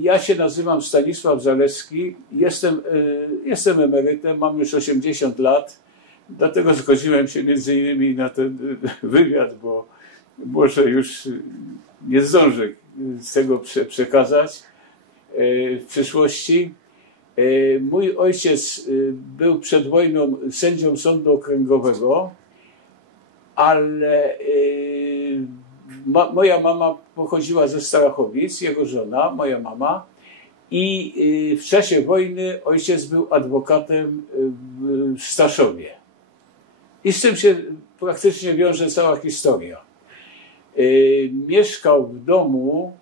Ja się nazywam Stanisław Zalewski, jestem emerytem, mam już 80 lat, dlatego zgodziłem się między innymi na ten wywiad, bo może już nie zdążę z tego przekazać w przyszłości. Mój ojciec był przed wojną sędzią sądu okręgowego, ale moja mama pochodziła ze Starachowic, jego żona, moja mama, i w czasie wojny ojciec był adwokatem w Staszowie. I z tym się praktycznie wiąże cała historia. Mieszkał w domu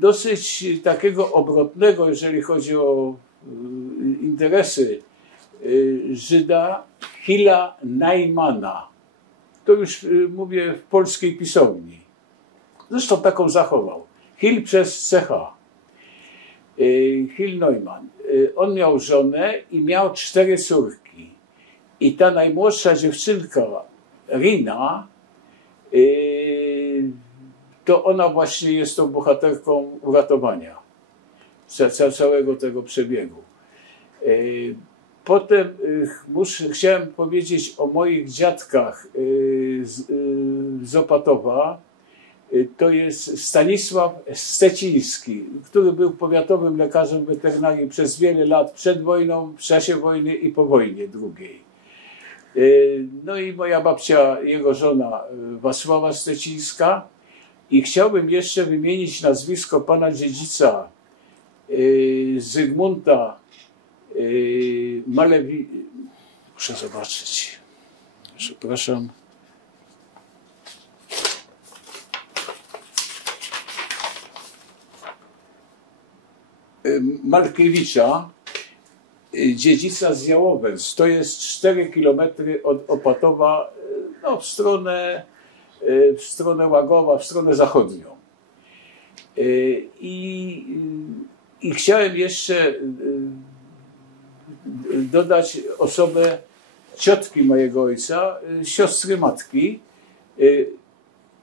dosyć takiego obrotnego, jeżeli chodzi o interesy, Żyda Hilla Najmana. To już mówię w polskiej pisowni. Zresztą taką zachował. Hill przez CH. Hill Neumann. On miał żonę i miał 4 córki. I ta najmłodsza dziewczynka, Rina, to ona właśnie jest tą bohaterką uratowania całego tego przebiegu. Potem chciałem powiedzieć o moich dziadkach z Opatowa. To jest Stanisław Steciński, który był powiatowym lekarzem weterynarii przez wiele lat przed wojną, w czasie wojny i po wojnie drugiej. No i moja babcia, jego żona Wacława Stecińska. I chciałbym jeszcze wymienić nazwisko pana dziedzica Zygmunta Malewi... Muszę zobaczyć. Przepraszam. Markiewicza, dziedzica z Jałowiec. To jest 4 kilometry od Opatowa, no, w stronę Łagowa, w stronę zachodnią. I chciałem jeszcze dodać osobę ciotki mojego ojca, siostry matki,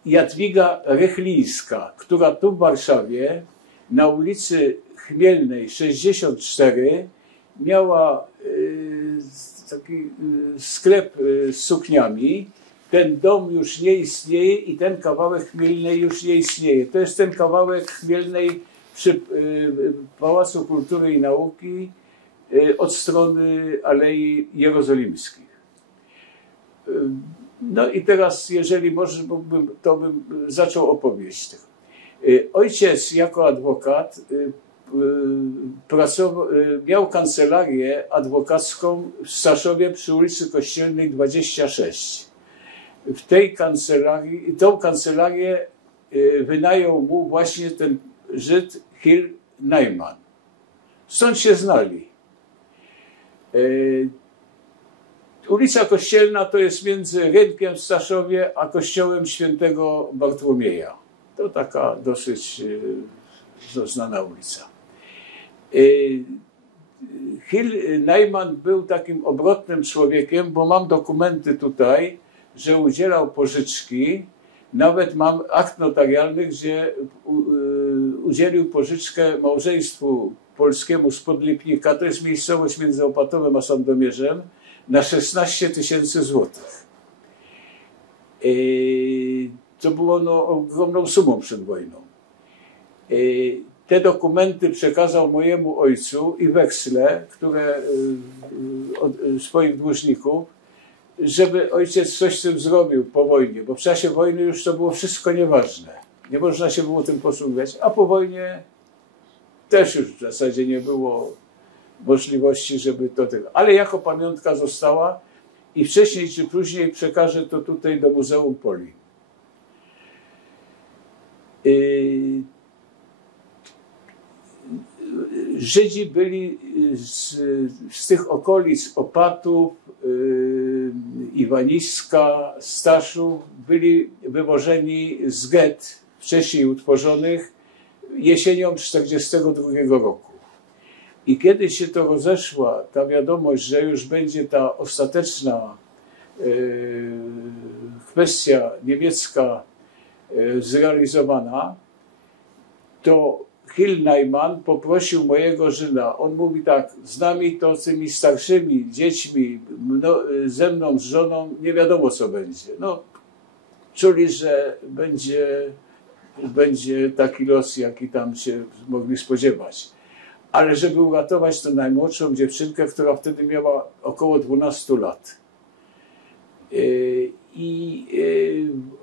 Jadwiga Rychlińska, która tu w Warszawie na ulicy Chmielnej 64 miała taki sklep z sukniami. Ten dom już nie istnieje i ten kawałek Chmielnej już nie istnieje. To jest ten kawałek Chmielnej przy Pałacu Kultury i Nauki od strony Alei Jerozolimskich. No i teraz, jeżeli mógłbym, to bym zaczął opowieść. Ojciec jako adwokat miał kancelarię adwokacką w Staszowie przy ulicy Kościelnej 26. W tej kancelarii, tą kancelarię wynajął mu właśnie ten Żyd Hill Neumann. Stąd się znali. Ulica Kościelna to jest między rynkiem w Staszowie a kościołem świętego Bartłomieja. To taka dosyć znana ulica. Hill Neumann był takim obrotnym człowiekiem, bo mam dokumenty tutaj, że udzielał pożyczki. Nawet mam akt notarialny, gdzie udzielił pożyczkę małżeństwu polskiemu z Podlipnika, to jest miejscowość między Opatowem a Sandomierzem, na 16 000 złotych. To było no, ogromną sumą przed wojną. Te dokumenty przekazał mojemu ojcu i weksle, które od swoich dłużników, żeby ojciec coś z tym zrobił po wojnie, bo w czasie wojny już to było wszystko nieważne. Nie można się było tym posługiwać, a po wojnie też już w zasadzie nie było możliwości, żeby to tego. Ale jako pamiątka została i wcześniej czy później przekażę to tutaj do Muzeum Poli. Żydzi byli z tych okolic Opatów, Iwaniska, Staszów, byli wywożeni z get wcześniej utworzonych jesienią 1942 roku. I kiedy się to rozeszła, ta wiadomość, że już będzie ta ostateczna kwestia niemiecka zrealizowana, to Hill-Najman poprosił mojego żyna. On mówi tak, z nami to, z tymi starszymi dziećmi, ze mną, z żoną, nie wiadomo co będzie. No, czuli, że będzie taki los, jaki tam się mogli spodziewać. Ale żeby uratować tę najmłodszą dziewczynkę, która wtedy miała około 12 lat.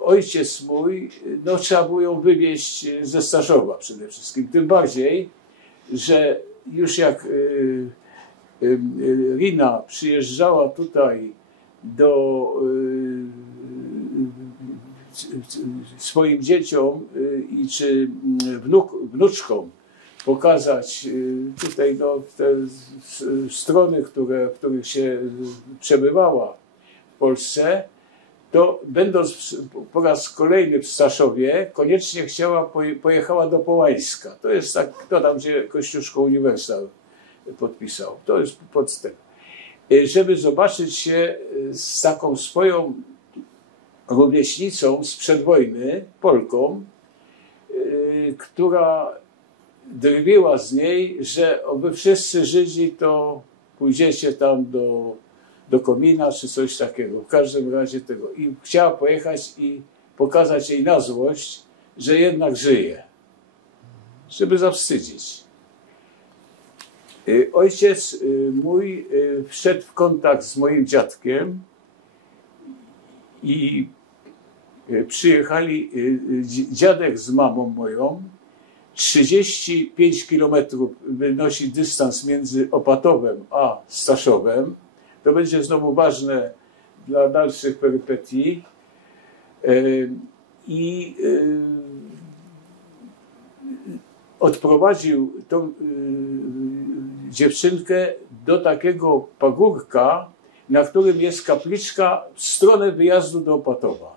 Ojciec mój, no trzeba było ją wywieźć ze Staszowa przede wszystkim. Tym bardziej, że już jak Rina przyjeżdżała tutaj do swoim dzieciom czy wnuczkom pokazać tutaj te strony, w których się przebywała w Polsce, to będąc po raz kolejny w Staszowie, koniecznie pojechała do Połańska. To jest tak, to tam, gdzie Kościuszko Uniwersal podpisał. To jest podstęp. Żeby zobaczyć się z taką swoją rówieśnicą sprzed wojny, Polką, która drwiła z niej, że wy wszyscy Żydzi to pójdziecie tam do komina, czy coś takiego. W każdym razie tego. I chciała pojechać i pokazać jej na złość, że jednak żyje. Żeby zawstydzić. Ojciec mój wszedł w kontakt z moim dziadkiem i przyjechali dziadek z mamą moją. 35 kilometrów wynosi dystans między Opatowem a Staszowem. To będzie znowu ważne dla dalszych perypetii. Odprowadził tą dziewczynkę do takiego pagórka, na którym jest kapliczka w stronę wyjazdu do Opatowa,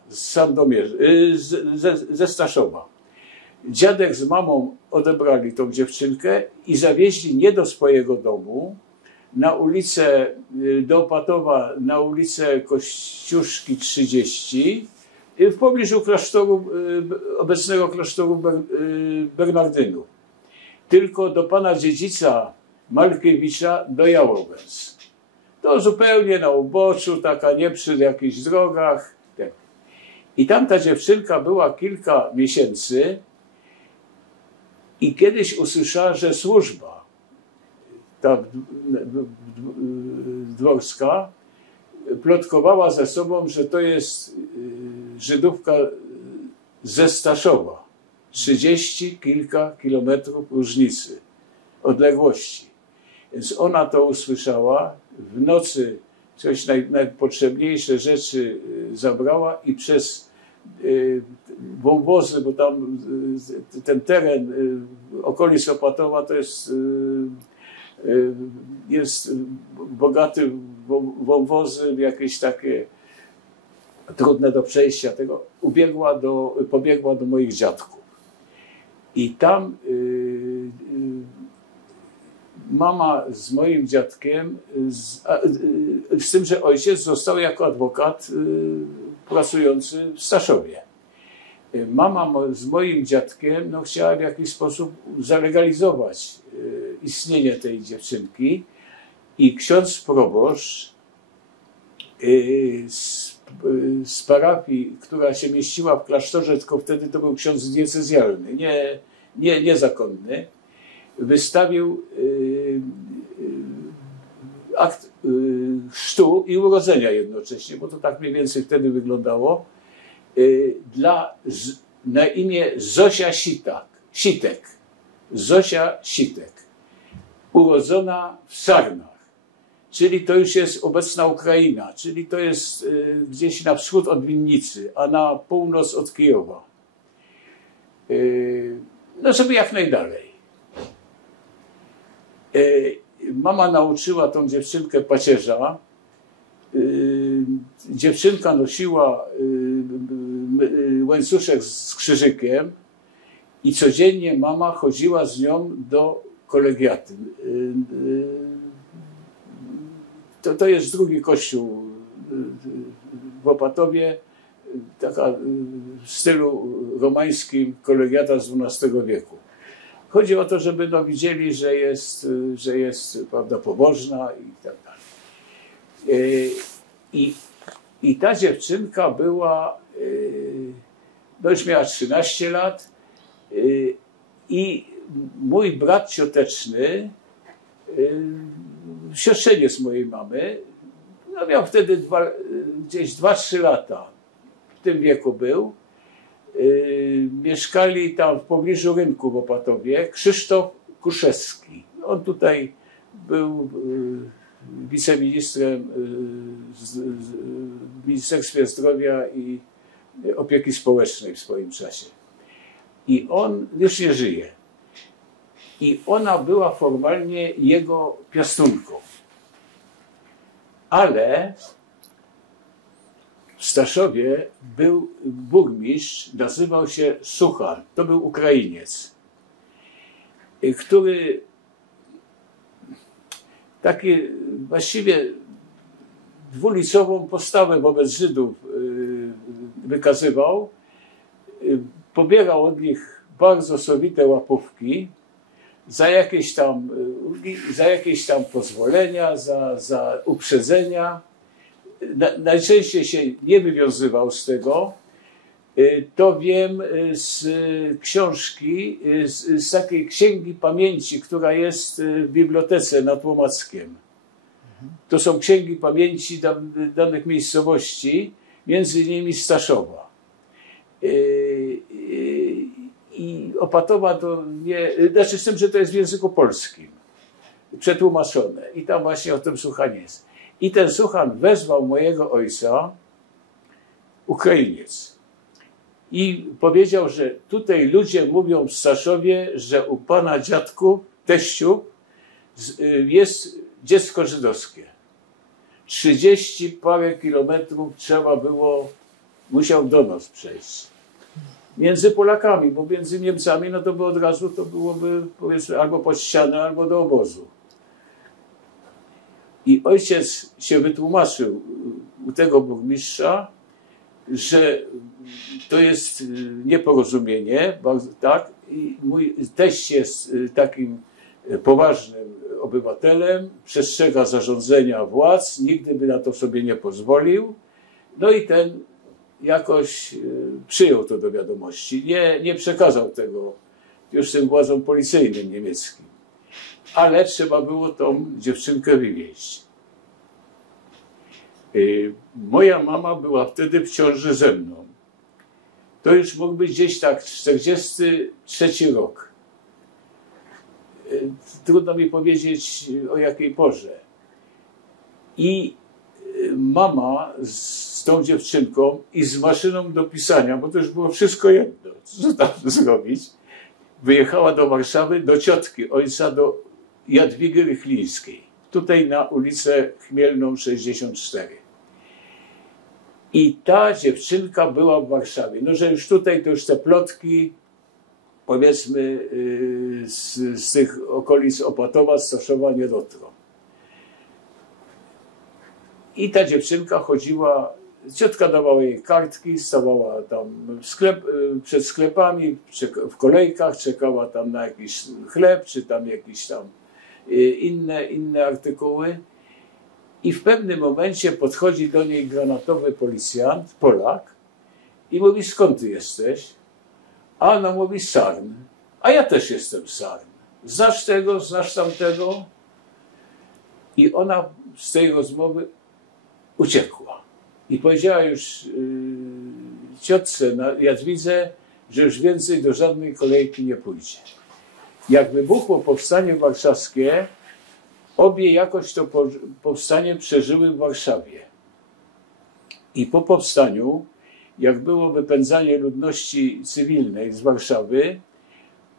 ze Staszowa. Dziadek z mamą odebrali tą dziewczynkę i zawieźli nie do swojego domu, na ulicę do Opatowa, na ulicę Kościuszki 30, w pobliżu klasztoru, obecnego klasztoru Bernardynów. Tylko do pana dziedzica Markiewicza do Jałowiec. To zupełnie na uboczu, taka nie przy jakichś drogach. I tam ta dziewczynka była kilka miesięcy i kiedyś usłyszała, że służba ta dworska plotkowała ze sobą, że to jest Żydówka ze Staszowa. 30 kilka kilometrów różnicy, odległości. Więc ona to usłyszała, w nocy coś najpotrzebniejsze rzeczy zabrała i przez wąwozy, bo tam ten teren okolic Opatowa to jest bogaty wąwozy, jakieś takie trudne do przejścia, tego pobiegła do moich dziadków. I tam mama z moim dziadkiem, z tym, że ojciec został jako adwokat pracujący w Staszowie. Mama z moim dziadkiem chciała w jakiś sposób zalegalizować istnienie tej dziewczynki i ksiądz proboszcz z parafii, która się mieściła w klasztorze, tylko wtedy to był ksiądz diecezjalny, nie zakonny, wystawił akt chrztu i urodzenia jednocześnie, bo to tak mniej więcej wtedy wyglądało, na imię Zosia Sitek. Zosia Sitek. Urodzona w Sarnach. Czyli to już jest obecna Ukraina, czyli to jest gdzieś na wschód od Winnicy, a na północ od Kijowa. No żeby jak najdalej. Mama nauczyła tą dziewczynkę pacierza. Dziewczynka nosiła łańcuszek z krzyżykiem i codziennie mama chodziła z nią do kolegiaty. To jest drugi kościół w Opatowie, taka w stylu romańskim, kolegiata z XII wieku. chodzi o to, żeby no, widzieli, że jest prawda, pobożna i tak dalej. I ta dziewczynka była, no już miała 13 lat i mój brat cioteczny, siostrzeniec mojej mamy, no miał wtedy gdzieś 2-3 lata, w tym wieku był. Mieszkali tam w pobliżu rynku w Opatowie Krzysztof Kuszewski. On tutaj był wiceministrem w Ministerstwie Zdrowia i Opieki Społecznej w swoim czasie. I on już nie żyje. I ona była formalnie jego piastunką. Ale w Staszowie był burmistrz, nazywał się Suchal, to był Ukrainiec, który taki właściwie dwulicową postawę wobec Żydów wykazywał. Pobierał od nich bardzo sowite łapówki za jakieś tam pozwolenia, za uprzedzenia. Najczęściej się nie wywiązywał z tego. To wiem z książki, z takiej księgi pamięci, która jest w bibliotece nad Łomackiem. To są księgi pamięci danych miejscowości, między innymi Staszowa. I Opatowa to nie, znaczy z tym, że to jest w języku polskim, przetłumaczone. I tam właśnie o tym Suchanie jest. I ten Suchan wezwał mojego ojca, Ukrainiec, i powiedział, że tutaj ludzie mówią w Staszowie, że u pana dziadku, teściu, jest dziecko żydowskie. 30 parę kilometrów trzeba było, musiał do nas przejść. Między Polakami, bo między Niemcami, no to by od razu to byłoby, powiedzmy, albo pod ścianę, albo do obozu. I ojciec się wytłumaczył u tego burmistrza, że to jest nieporozumienie, tak, i mój teść jest takim poważnym obywatelem, przestrzega zarządzenia władz, nigdy by na to sobie nie pozwolił. No i ten jakoś przyjął to do wiadomości. Nie przekazał tego już tym władzom policyjnym niemieckim. Ale trzeba było tą dziewczynkę wywieźć. Moja mama była wtedy w ciąży ze mną. To już mógł być gdzieś tak 43 rok. Trudno mi powiedzieć o jakiej porze. I mama z tą dziewczynką i z maszyną do pisania, bo to już było wszystko jedno, co tam zrobić, wyjechała do Warszawy, do ciotki ojca, do Jadwigi Rychlińskiej. Tutaj na ulicę Chmielną 64. I ta dziewczynka była w Warszawie. No, że już tutaj to już te plotki, powiedzmy, z tych okolic Opatowa, Staszowa nie dotrą. I ta dziewczynka chodziła, ciotka dawała jej kartki, stawała tam przed sklepami, w kolejkach, czekała tam na jakiś chleb, czy tam jakieś tam inne artykuły. I w pewnym momencie podchodzi do niej granatowy policjant, Polak, i mówi: skąd ty jesteś? A ona mówi: z Sarn. A ja też jestem z Sarn. Znasz tego, znasz tamtego? I ona z tej rozmowy uciekła. I powiedziała już ciotce Jadwidze, że już więcej do żadnej kolejki nie pójdzie. Jak wybuchło powstanie warszawskie, obie jakoś to powstanie przeżyły w Warszawie. I po powstaniu, jak było wypędzanie ludności cywilnej z Warszawy,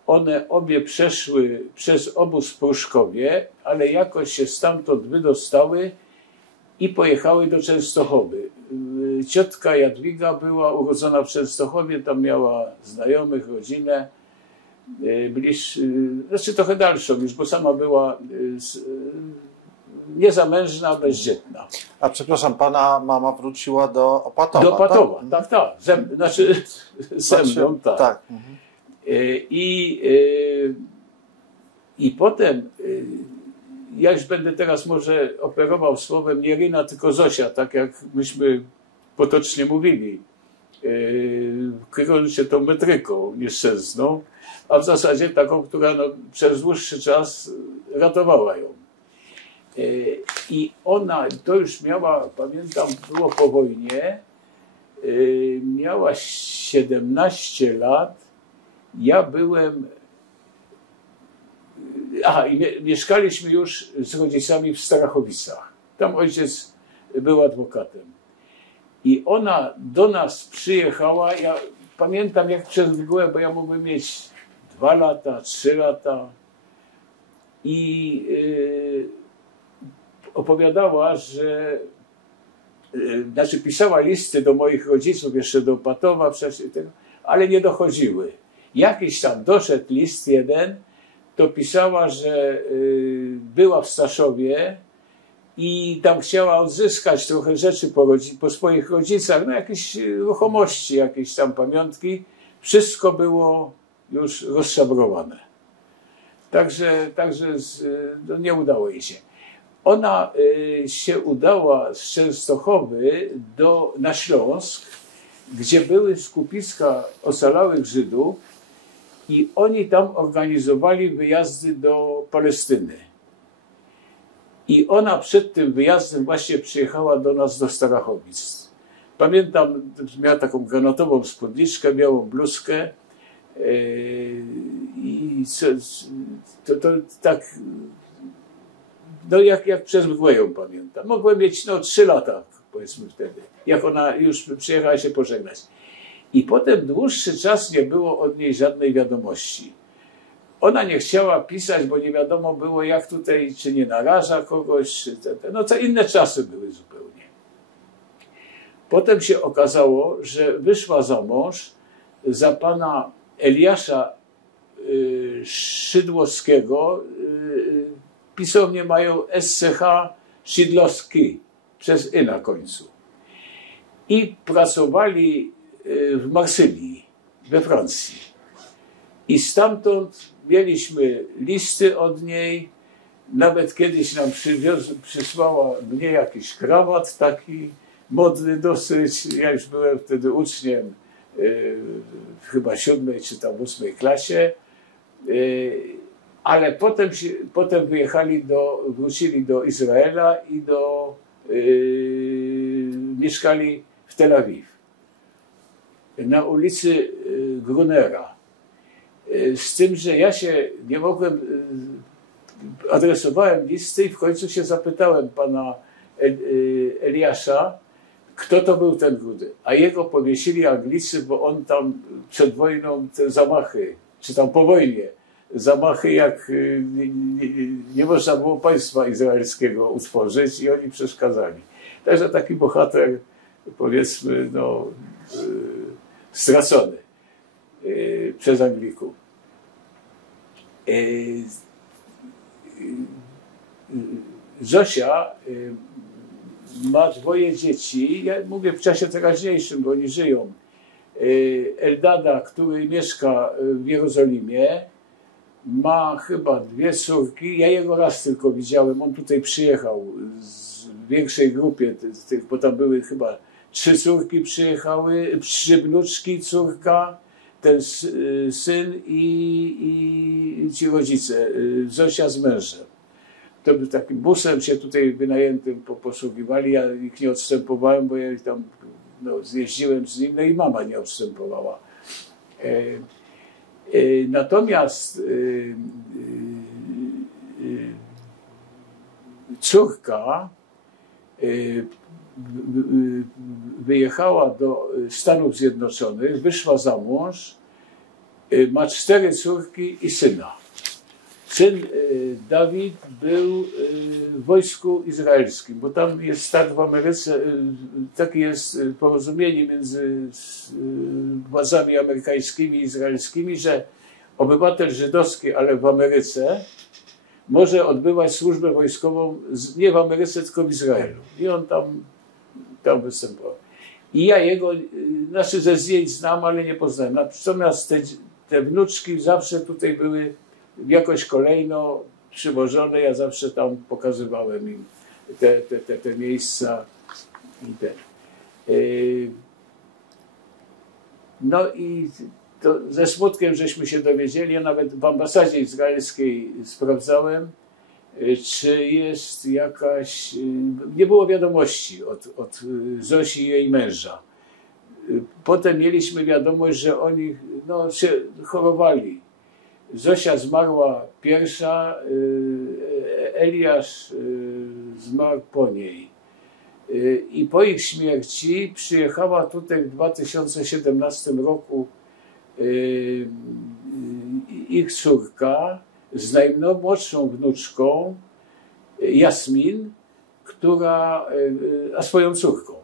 one obie przeszły przez obóz w Pruszkowie, ale jakoś się stamtąd wydostały i pojechały do Częstochowy. Ciotka Jadwiga była urodzona w Częstochowie, tam miała znajomych, rodzinę, znaczy trochę dalszą już, bo sama była niezamężna, bezdzietna. A przepraszam, pana mama wróciła do Opatowa, do Opatowa, tak. Znaczy ze mną, tak. Tak. I I potem, ja już będę teraz może operował słowem nie Ryna, tylko Zosia, tak jak myśmy potocznie mówili, kierując się tą metryką nieszczęsną, a w zasadzie taką, która no, przez dłuższy czas ratowała ją. I ona to już miała, pamiętam, było po wojnie, miała 17 lat, ja byłem, i mieszkaliśmy już z rodzicami w Starachowicach. Tam ojciec był adwokatem. I ona do nas przyjechała, ja pamiętam jak przez mgłę, bo ja mogłem mieć 2 lata, 3 lata i opowiadała, że znaczy pisała listy do moich rodziców, jeszcze do Opatowa, ale nie dochodziły. Jakiś tam doszedł list jeden, to pisała, że była w Staszowie i tam chciała odzyskać trochę rzeczy po swoich rodzicach, no jakieś ruchomości, jakieś tam pamiątki. Wszystko było już rozszabrowane. Także no nie udało jej się. Ona się udała z Częstochowy na Śląsk, gdzie były skupiska ocalałych Żydów i oni tam organizowali wyjazdy do Palestyny. I ona przed tym wyjazdem właśnie przyjechała do nas do Starachowic. Pamiętam, miała taką granatową spódniczkę, białą bluzkę i to tak, no jak przez mgłę ją pamiętam. Mogłem mieć 3 lata, powiedzmy wtedy, jak ona już przyjechała się pożegnać. I potem dłuższy czas nie było od niej żadnej wiadomości. Ona nie chciała pisać, bo nie wiadomo było, jak tutaj, czy nie naraża kogoś, czy no co inne czasy były zupełnie. Potem się okazało, że wyszła za mąż za pana Eliasza Szydłowskiego, pisownie mają SCH Szydlowski, przez y na końcu. I pracowali w Marsylii, we Francji. I stamtąd mieliśmy listy od niej, nawet kiedyś nam przysłała mnie jakiś krawat taki modny dosyć. Ja już byłem wtedy uczniem chyba 7. czy tam 8. klasie, ale potem wrócili do Izraela i mieszkali w Tel Awiw, na ulicy Grunera. Z tym, że ja się nie mogłem, adresowałem listy i w końcu się zapytałem pana Eliasza, kto to był ten Gruner. A jego powiesili Anglicy, bo on tam przed wojną te zamachy, czy tam po wojnie, zamachy jak nie można było państwa izraelskiego utworzyć i oni przeszkadzali. Także taki bohater, powiedzmy, no, stracony przez Anglików. Zosia ma 2 dzieci, ja mówię w czasie teraźniejszym, bo oni żyją. Eldada, który mieszka w Jerozolimie, ma chyba 2 córki. Ja jego raz tylko widziałem, on tutaj przyjechał w większej grupie, bo tam były chyba 3 córki przyjechały, 3 wnuczki, córka, ten syn i ci rodzice, Zosia z mężem. To był takim busem się tutaj wynajętym posługiwali, ja ich nie odstępowałem, bo ja ich tam zjeździłem z nim, no i mama nie odstępowała. Natomiast córka wyjechała do Stanów Zjednoczonych, wyszła za mąż, ma 4 córki i syna. Syn Dawid był w wojsku izraelskim, bo tam jest tak w Ameryce, takie jest porozumienie między władzami amerykańskimi i izraelskimi, że obywatel żydowski, ale w Ameryce, może odbywać służbę wojskową nie w Ameryce, tylko w Izraelu. I on tam występował. I ja jego, ze zdjęć znam, ale nie poznałem. Natomiast te wnuczki zawsze tutaj były jakoś kolejno przywożone, ja zawsze tam pokazywałem im te miejsca i te. No i to ze smutkiem żeśmy się dowiedzieli, ja nawet w ambasadzie izraelskiej sprawdzałem, czy jest jakaś, nie było wiadomości od Zosi i jej męża. Potem mieliśmy wiadomość, że oni no, się chorowali. Zosia zmarła pierwsza, Eliasz zmarł po niej. I po ich śmierci przyjechała tutaj w 2017 roku ich córka z najmłodszą wnuczką Jasmin, a swoją córką,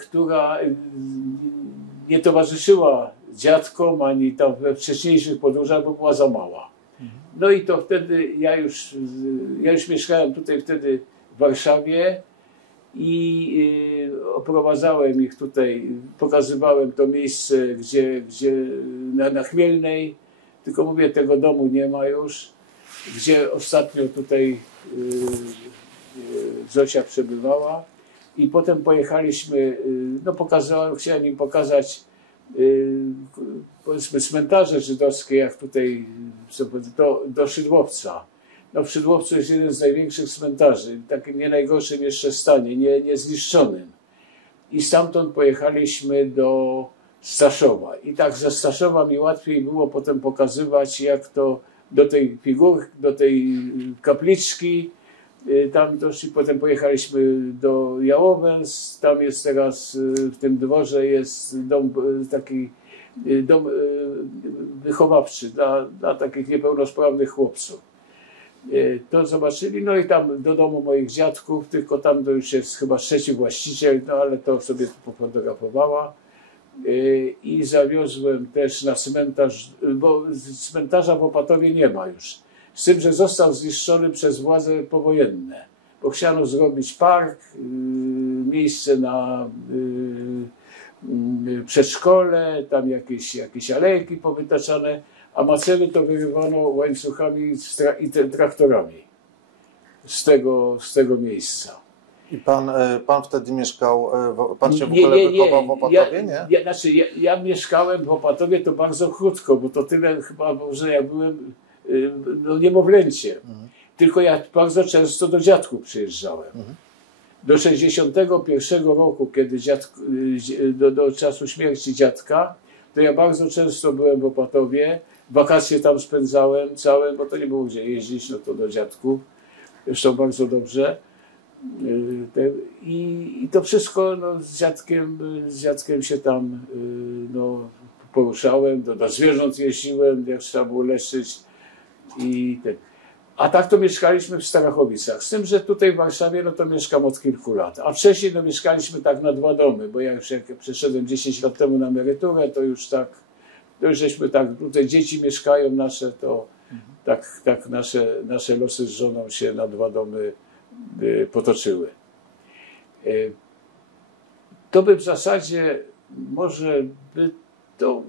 która nie towarzyszyła dziadkom ani tam we wcześniejszych podróżach, bo była za mała. No i to wtedy ja już mieszkałem tutaj wtedy w Warszawie i oprowadzałem ich tutaj, pokazywałem to miejsce, gdzie na Chmielnej, tylko mówię, tego domu nie ma już, gdzie ostatnio tutaj Zosia przebywała i potem pojechaliśmy, no chciałem im pokazać powiedzmy cmentarze żydowskie, jak tutaj do Szydłowca. No w Szydłowcu jest jeden z największych cmentarzy, w takim nie najgorszym jeszcze stanie, nie zniszczonym. I stamtąd pojechaliśmy do Staszowa. I tak ze Staszowa mi łatwiej było potem pokazywać, jak to do tej figurki, do tej kapliczki, tam doszli, potem pojechaliśmy do Jałowęs, tam jest teraz, w tym dworze jest dom, taki dom wychowawczy dla takich niepełnosprawnych chłopców. To zobaczyli, no i tam do domu moich dziadków, tylko tam to już jest chyba trzeci właściciel, no ale to sobie tu pofotografowała. I zawiozłem też na cmentarz, bo cmentarza w Opatowie nie ma już. Z tym, że został zniszczony przez władze powojenne, bo chciano zrobić park, miejsce na przedszkole, tam jakieś alejki powytaczane, a macery to wyrywano łańcuchami i traktorami z tego miejsca. I pan wtedy mieszkał, pan się w ogóle wychował w Opatowie, nie? Ja mieszkałem w Opatowie to bardzo krótko, bo to tyle chyba, że ja byłem no, niemowlęciem. Tylko ja bardzo często do dziadków przyjeżdżałem. Do 61 roku, kiedy do czasu śmierci dziadka, to ja bardzo często byłem w Opatowie. Wakacje tam spędzałem całe, bo to nie było gdzie jeździć, no to do dziadków. Zresztą bardzo dobrze. I to wszystko no, z dziadkiem się tam no, poruszałem, do zwierząt jeździłem, jak trzeba było leczyć. A tak to mieszkaliśmy w Starachowicach. Z tym, że tutaj w Warszawie no to mieszkam od kilku lat. A wcześniej no, mieszkaliśmy tak na 2 domy, bo ja już jak przeszedłem 10 lat temu na emeryturę, to już żeśmy tak, tutaj dzieci mieszkają nasze, to tak nasze losy z żoną się na 2 domy potoczyły. To by w zasadzie może by to...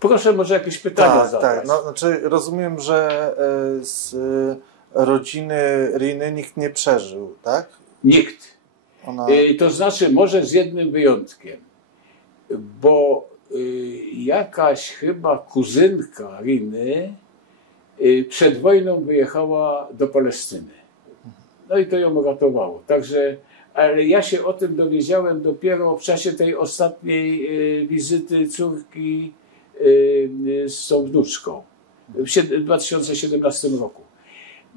Proszę może jakieś pytania zadać. Tak, no, znaczy rozumiem, że z rodziny Riny nikt nie przeżył, tak? Nikt. To znaczy może z jednym wyjątkiem, bo jakaś chyba kuzynka Riny przed wojną wyjechała do Palestyny. No i to ją uratowało. Także, ale ja się o tym dowiedziałem dopiero w czasie tej ostatniej wizyty córki z tą wnuczką w 2017 roku.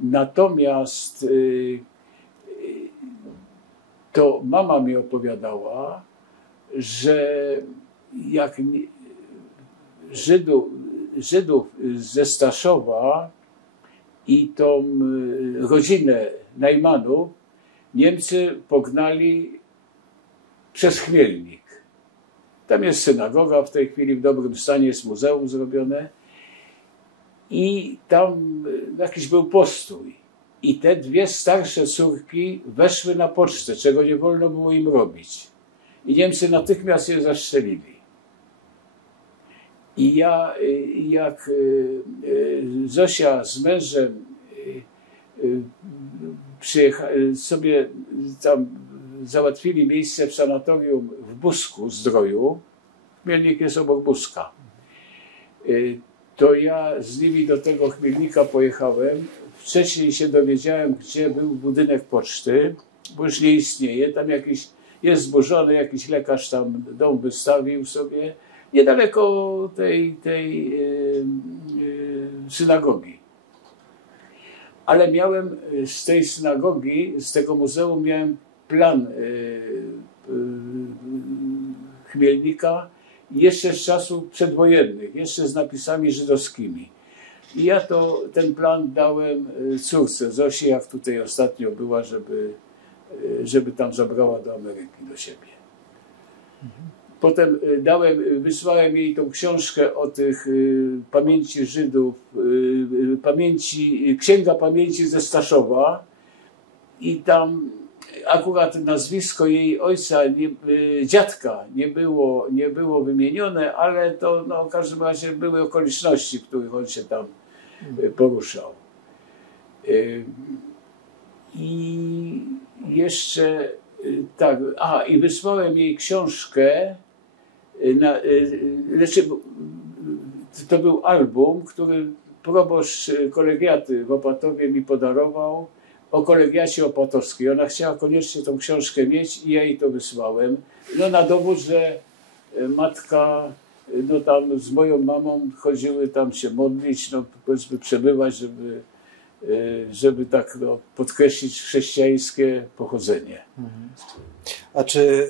Natomiast to mama mi opowiadała, że jak Żydów ze Staszowa i tą rodzinę Najmanów Niemcy pognali przez Chmielnik. Tam jest synagoga w tej chwili w dobrym stanie, jest muzeum zrobione i tam jakiś był postój. I te 2 starsze córki weszły na pocztę, czego nie wolno było im robić. I Niemcy natychmiast je zastrzelili. I ja, jak Zosia z mężem sobie tam załatwili miejsce w sanatorium w Busku Zdroju, Chmielnik jest obok Buska, to ja z nimi do tego Chmielnika pojechałem. Wcześniej się dowiedziałem, gdzie był budynek poczty, bo już nie istnieje. Tam jakiś jest zburzony, jakiś lekarz tam dom wystawił sobie, niedaleko tej synagogi. Ale miałem z tej synagogi, z tego muzeum miałem plan Chmielnika jeszcze z czasów przedwojennych, jeszcze z napisami żydowskimi. I ja ten plan dałem córce Zosi, jak tutaj ostatnio była, żeby tam zabrała do Ameryki do siebie. Potem wysłałem jej tą książkę o tych pamięci Żydów, Księga Pamięci ze Staszowa i tam akurat nazwisko jej ojca, dziadka nie było wymienione, ale to no, w każdym razie były okoliczności, w których on się tam poruszał. I jeszcze tak, i wysłałem jej książkę, to był album, który proboszcz kolegiaty w Opatowie mi podarował, o kolegiacie opatowskiej. Ona chciała koniecznie tą książkę mieć i ja jej to wysłałem. No na dowód, że matka, no tam z moją mamą chodziły tam się modlić, no powiedzmy przebywać, żeby tak no, podkreślić chrześcijańskie pochodzenie. A czy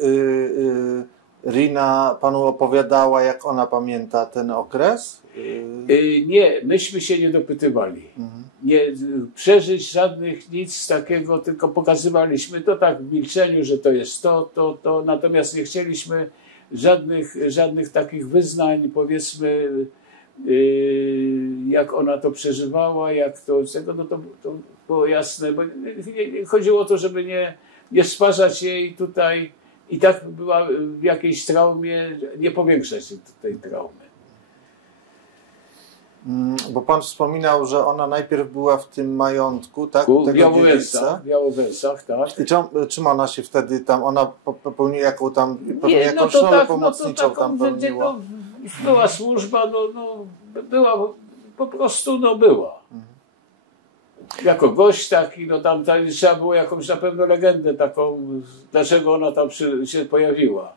Rina panu opowiadała, jak ona pamięta ten okres? Nie, myśmy się nie dopytywali. Nie przeżyć żadnych nic takiego, tylko pokazywaliśmy to tak w milczeniu, że to jest to. Natomiast nie chcieliśmy żadnych takich wyznań, powiedzmy, jak ona to przeżywała, jak to było jasne, bo chodziło o to, żeby nie stwarzać jej tutaj i tak była w jakiejś traumie, nie powiększać tej traumy. Bo pan wspominał, że ona najpierw była w tym majątku, tak? W Białowęsach, tak. I czym ona się wtedy tam, ona pełniła jaką tam, jakąś rolę tak, pomocniczą tam pełniła? Była służba, była, po prostu była. Jako gość taki, tam trzeba było jakąś na pewno legendę taką, dlaczego ona tam się pojawiła.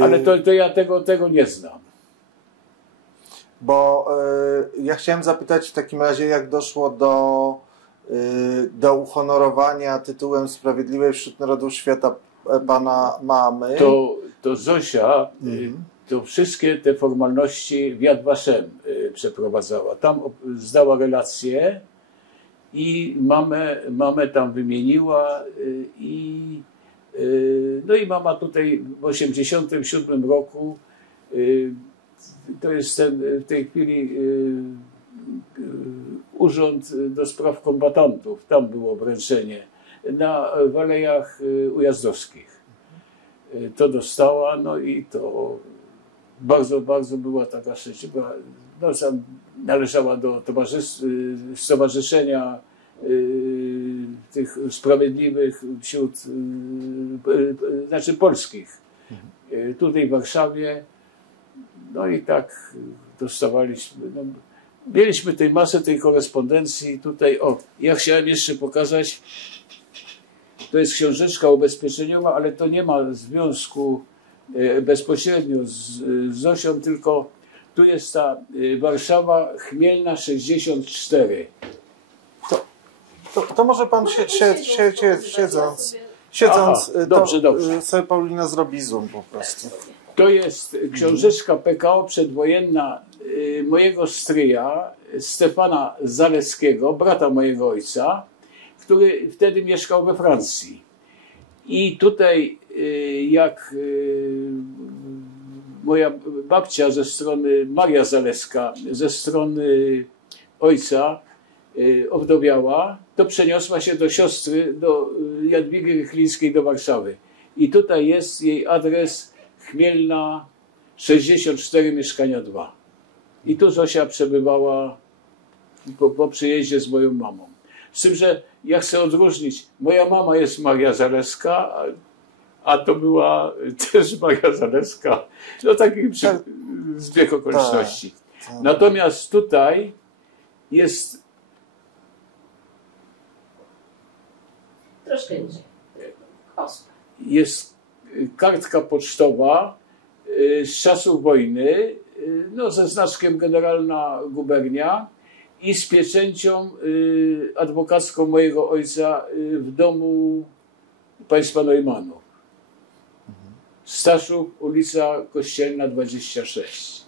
Ale to ja tego nie znam. Bo ja chciałem zapytać w takim razie, jak doszło do uhonorowania tytułem Sprawiedliwej wśród Narodów Świata pana mamy. To Zosia to wszystkie te formalności w Yad Vashem przeprowadzała. Tam zdała relację i mamę tam wymieniła no i mama tutaj w 1987 roku to jest w tej chwili Urząd do Spraw Kombatantów. Tam było wręczenie w Alejach Ujazdowskich. To dostała, no i to bardzo, bardzo była taka szczęśliwa. No, należała do stowarzyszenia tych sprawiedliwych wśród, znaczy polskich. Tutaj w Warszawie. No i tak dostawaliśmy. No, mieliśmy masę tej korespondencji. Tutaj, ja chciałem jeszcze pokazać, to jest książeczka ubezpieczeniowa, ale to nie ma związku bezpośrednio z Zosią, tylko tu jest ta Warszawa Chmielna 64. To może pan siedząc, dobrze. sobie Paulina zrobi zoom po prostu. To jest książeczka PKO przedwojenna mojego stryja, Stefana Zaleskiego, brata mojego ojca, który wtedy mieszkał we Francji. I tutaj, jak moja babcia ze strony, Maria Zaleska, ze strony ojca owdowiała, to przeniosła się do siostry, do Jadwigi Rychlińskiej do Warszawy. I tutaj jest jej adres Chmielna 64 mieszkania 2. I tu Zosia przebywała po przyjeździe z moją mamą. Z tym, że ja chcę odróżnić, moja mama jest Maria Zaleska, a to była też Maria Zaleska. No taki zbieg okoliczności. Natomiast tutaj jest troszkę niżej. Jest kartka pocztowa z czasów wojny, no, ze znaczkiem Generalna Gubernia i z pieczęcią adwokacką mojego ojca w domu państwa Neumannów. Staszów, ulica Kościelna 26.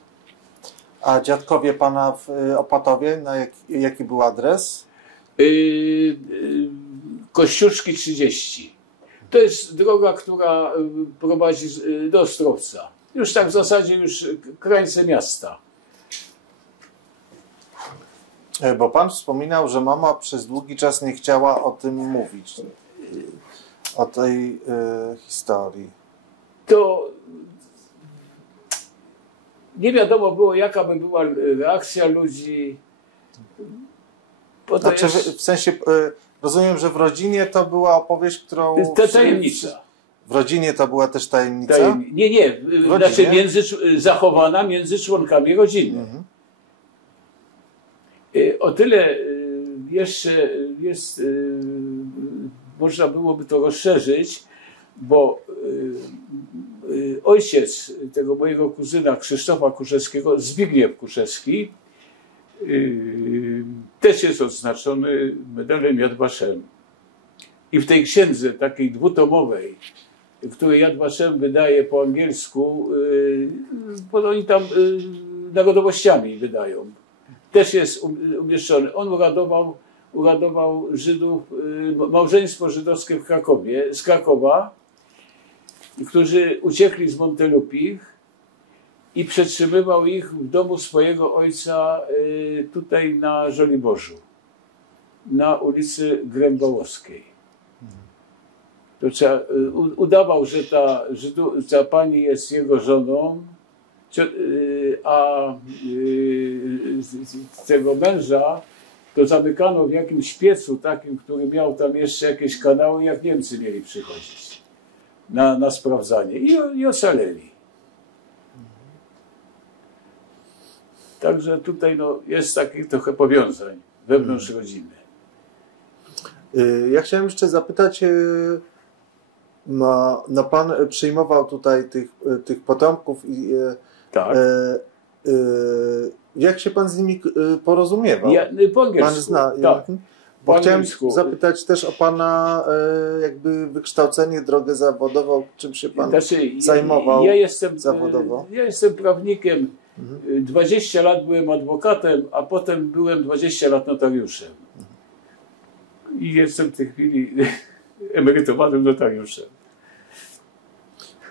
A dziadkowie pana w Opatowie, jaki był adres? Kościuszki 30. To jest droga, która prowadzi do Ostrowca. Już tak w zasadzie już krańce miasta. Bo pan wspominał, że mama przez długi czas nie chciała o tym mówić. O tej historii. To nie wiadomo było, jaka by była reakcja ludzi. Znaczy, w sensie, rozumiem, że w rodzinie to była opowieść, którą... Tajemnica. W rodzinie to była też tajemnica? Nie. Znaczy zachowana między członkami rodziny. O tyle jeszcze jest, można byłoby to rozszerzyć, bo ojciec tego mojego kuzyna Krzysztofa Kurzewskiego, Zbigniew Kurzewski, też jest odznaczony medalem Yad Vashem. I w tej księdze takiej dwutomowej, której Yad Vashem wydaje po angielsku, bo oni tam narodowościami wydają, też jest umieszczony. On uratował Żydów, małżeństwo żydowskie w Krakowie, z Krakowa, którzy uciekli z Montelupich i przetrzymywał ich w domu swojego ojca tutaj na Żoliborzu, na ulicy Grębołowskiej. To udawał, że ta pani jest jego żoną, a tego męża to zamykano w jakimś piecu takim, który miał tam jeszcze jakieś kanały, jak Niemcy mieli przychodzić na sprawdzanie i ocaleli. Także tutaj no, jest takich trochę powiązań wewnątrz rodziny. Ja chciałem jeszcze zapytać, no pan przyjmował tutaj tych potomków i tak. Jak się pan z nimi porozumiewał? Po angielsku. Pan zna, tak. Bo chciałem zapytać też o pana jakby wykształcenie, drogę zawodową, czym się pan zajmował zawodowo? Ja jestem prawnikiem. 20 lat byłem adwokatem, a potem byłem 20 lat notariuszem. I jestem w tej chwili emerytowanym notariuszem.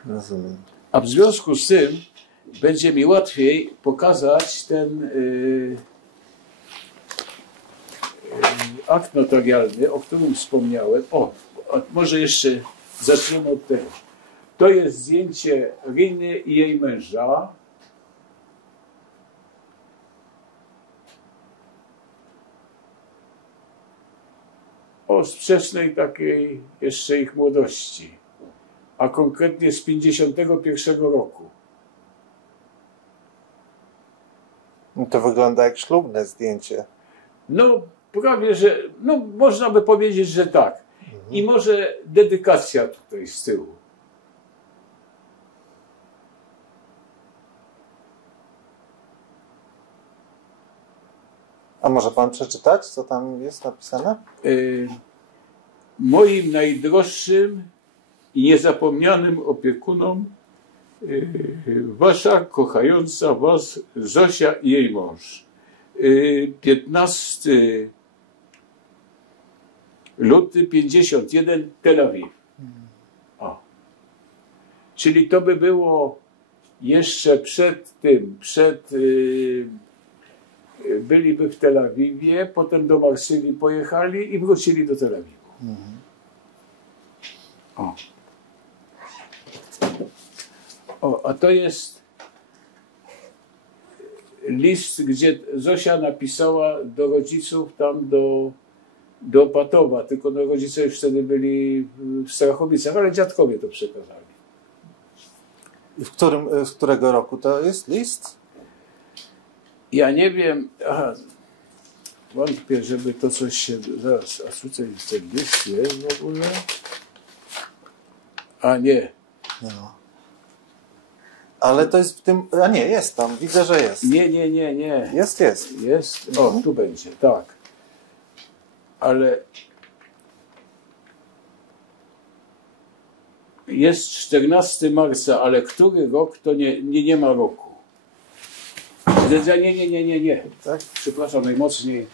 Rozumiem. A w związku z tym będzie mi łatwiej pokazać ten akt notarialny, o którym wspomniałem. Może jeszcze zaczniemy od tego. To jest zdjęcie Riny i jej męża. O sprzecznej takiej jeszcze ich młodości, a konkretnie z 51 roku. No to wygląda jak ślubne zdjęcie. No prawie, że, no można by powiedzieć, że tak. I może dedykacja tutaj z tyłu. A może pan przeczytać, co tam jest napisane? Moim najdroższym i niezapomnianym opiekunom wasza kochająca was Zosia i jej mąż. 15 luty 51, Tel Awiw. Czyli to by było jeszcze przed tym, byliby w Tel Awiwie, potem do Marsylii pojechali i wrócili do Tel Awiwu. A to jest list, gdzie Zosia napisała do rodziców tam do Patowa, tylko no rodzice już wtedy byli w Strachowicach, ale dziadkowie to przekazali. Z którego roku to jest list? Ja nie wiem, wątpię, żeby to coś się, zaraz, a tutaj ten list jest w ogóle? A nie. No. Ale to jest w tym, a nie, jest tam, widzę, że jest. Nie. Jest. Jest, o, tu będzie, tak. Ale jest 14 marca, ale który rok, to nie ma roku. Nie. Tak? Przepraszam najmocniej.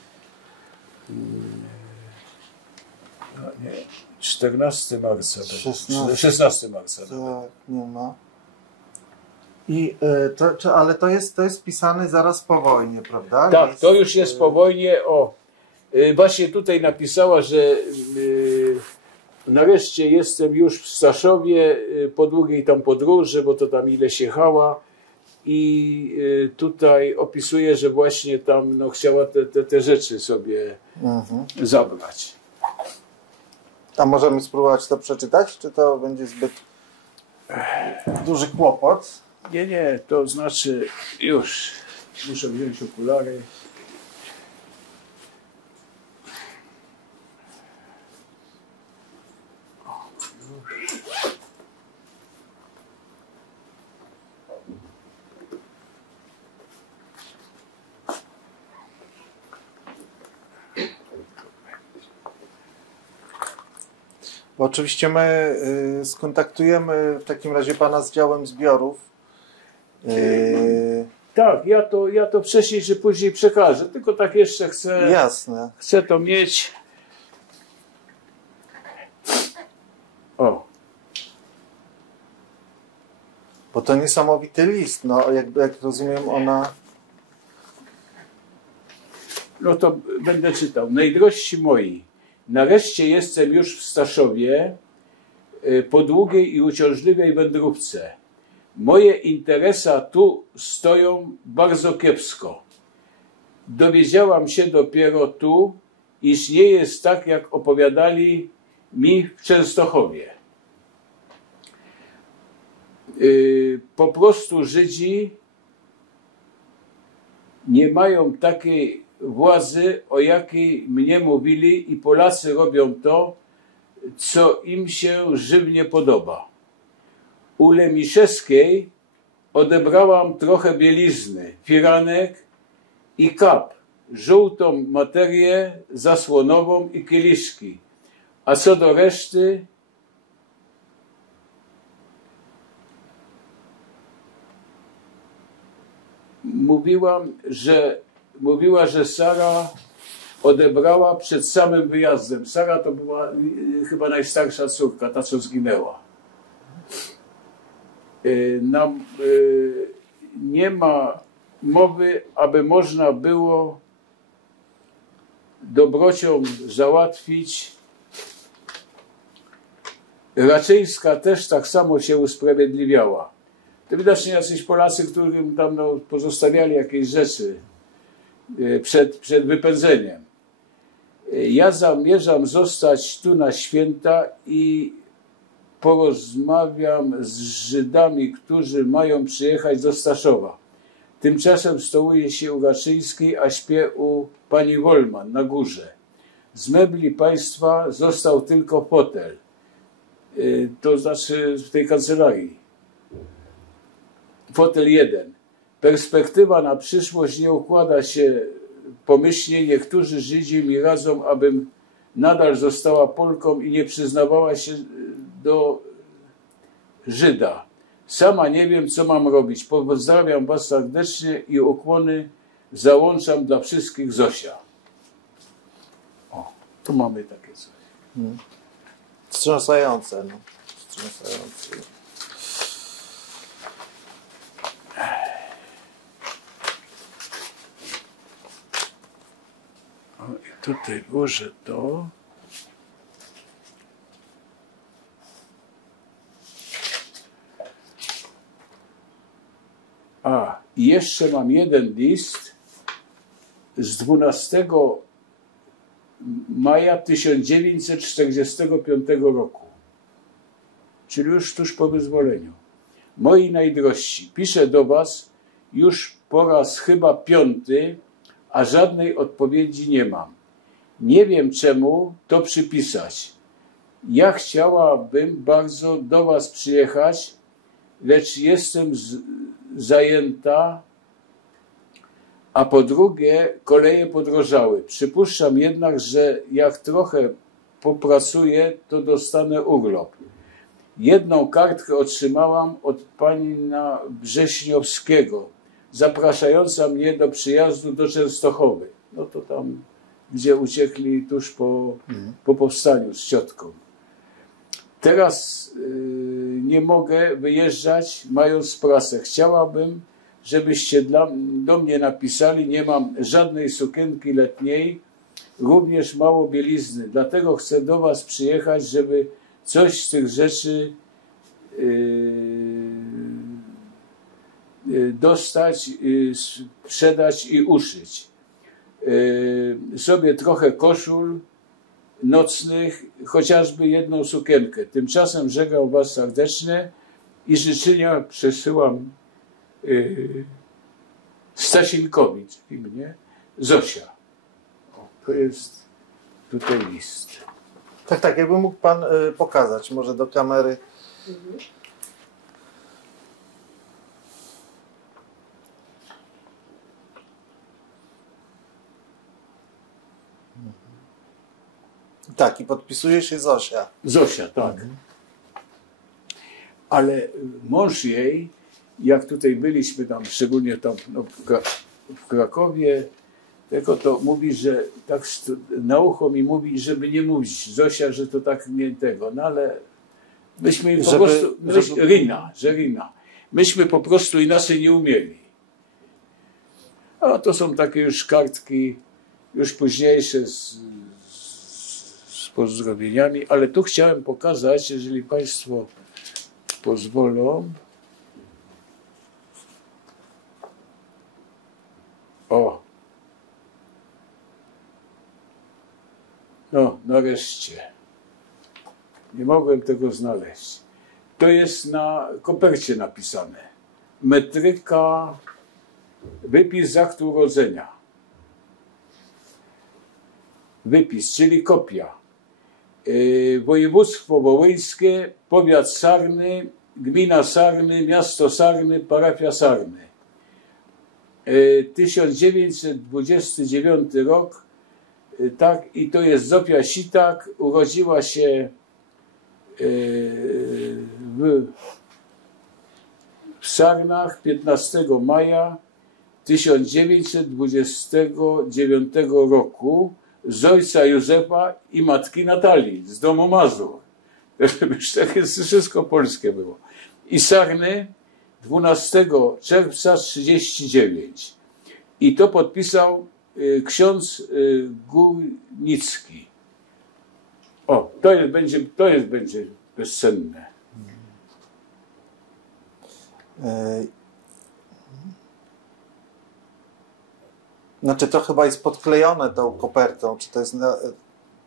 Nie. 14 marca. 16 marca. Tak, nie ma. I ale to jest pisane zaraz po wojnie, prawda? Tak, to już jest po wojnie. Właśnie tutaj napisała, że nareszcie jestem już w Staszowie po długiej tam podróży, bo to tam ileś jechała. I tutaj opisuje, że właśnie tam no, chciała te rzeczy sobie zabrać. A możemy spróbować to przeczytać? Czy to będzie zbyt duży kłopot? Nie, to znaczy już muszę wziąć okulary. Bo oczywiście my skontaktujemy w takim razie pana z działem zbiorów. Tak, ja to wcześniej czy później przekażę, tylko tak jeszcze chcę. Jasne. Chcę to mieć. O. Bo to niesamowity list, no jak rozumiem ona... No to będę czytał. Najdrożsi moi, nareszcie jestem już w Staszowie po długiej i uciążliwej wędrówce. Moje interesa tu stoją bardzo kiepsko. Dowiedziałam się dopiero tu, iż nie jest tak, jak opowiadali mi w Częstochowie. Po prostu Żydzi nie mają takiej władzy, o jakiej mnie mówili, i Polacy robią to, co im się żywnie podoba. U Lemiszewskiej odebrałam trochę bielizny, firanek i kap, żółtą materię zasłonową i kieliszki. A co do reszty, mówiła, że Sara odebrała przed samym wyjazdem. Sara to była chyba najstarsza córka, ta co zginęła. Nie ma mowy, aby można było dobrocią załatwić. Raczyńska też tak samo się usprawiedliwiała. To widocznie jacyś Polacy, którym tam pozostawiali jakieś rzeczy przed wypędzeniem. Ja zamierzam zostać tu na święta i porozmawiam z Żydami, którzy mają przyjechać do Staszowa. Tymczasem stołuję się u Raczyńskiej, a śpię u pani Wolman na górze. Z mebli państwa został tylko fotel. To znaczy w tej kancelarii. Fotel jeden. Perspektywa na przyszłość nie układa się pomyślnie. Niektórzy Żydzi mi radzą, abym nadal została Polką i nie przyznawała się do Żyda. Sama nie wiem, co mam robić. Pozdrawiam was serdecznie i ukłony załączam dla wszystkich, Zosia. O, tu mamy takie coś. Wstrząsające. No. Wstrząsające. O, i tutaj włożę to. I jeszcze mam jeden list z 12 maja 1945 roku, czyli już tuż po wyzwoleniu. Moi najdrożsi, piszę do was już po raz chyba 5, a żadnej odpowiedzi nie mam. Nie wiem, czemu to przypisać. Ja chciałabym bardzo do was przyjechać, lecz jestem zajęta, a po drugie koleje podrożały. Przypuszczam jednak, że jak trochę popracuję, to dostanę urlop. Jedną kartkę otrzymałam od pana Brześniowskiego, zapraszająca mnie do przyjazdu do Częstochowy. No to tam, gdzie uciekli tuż po powstaniu z ciotką. Teraz nie mogę wyjeżdżać, mając pracę. Chciałabym, żebyście do mnie napisali, nie mam żadnej sukienki letniej, również mało bielizny. Dlatego chcę do was przyjechać, żeby coś z tych rzeczy dostać, sprzedać i uszyć. Sobie trochę koszul nocnych, chociażby jedną sukienkę. Tymczasem żegnam was serdecznie i życzenia przesyłam Stasinkowi, czyli mnie, Zosia. To jest tutaj list. Tak, jakby mógł pan pokazać może do kamery. Tak, i podpisuje się Zosia. Zosia, tak. Ale mąż jej, jak tutaj byliśmy tam, szczególnie tam w Krakowie, tylko to mówi, że tak na ucho mi mówi, żeby nie mówić Zosia, że to tak nie tego. No ale myśmy po prostu, Rina. Myśmy po prostu inaczej nie umieli. A to są takie już kartki, już późniejsze z pozdrowieniami, ale tu chciałem pokazać, jeżeli państwo pozwolą. O! No, nareszcie. Nie mogłem tego znaleźć. To jest na kopercie napisane. Metryka, wypis z aktu urodzenia. Wypis, czyli kopia. Województwo wołyńskie, powiat Sarny, gmina Sarny, miasto Sarny, parafia Sarny. 1929 rok, tak, i to jest Zofia Sitak, urodziła się w Sarnach 15 maja 1929 roku z ojca Józefa i matki Natalii z domu Mazur. Tak jest, wszystko polskie było. I Sarny 12 czerwca 1939. I to podpisał ksiądz Górnicki. O, to będzie bezcenne. Znaczy to chyba jest podklejone tą kopertą, czy to jest,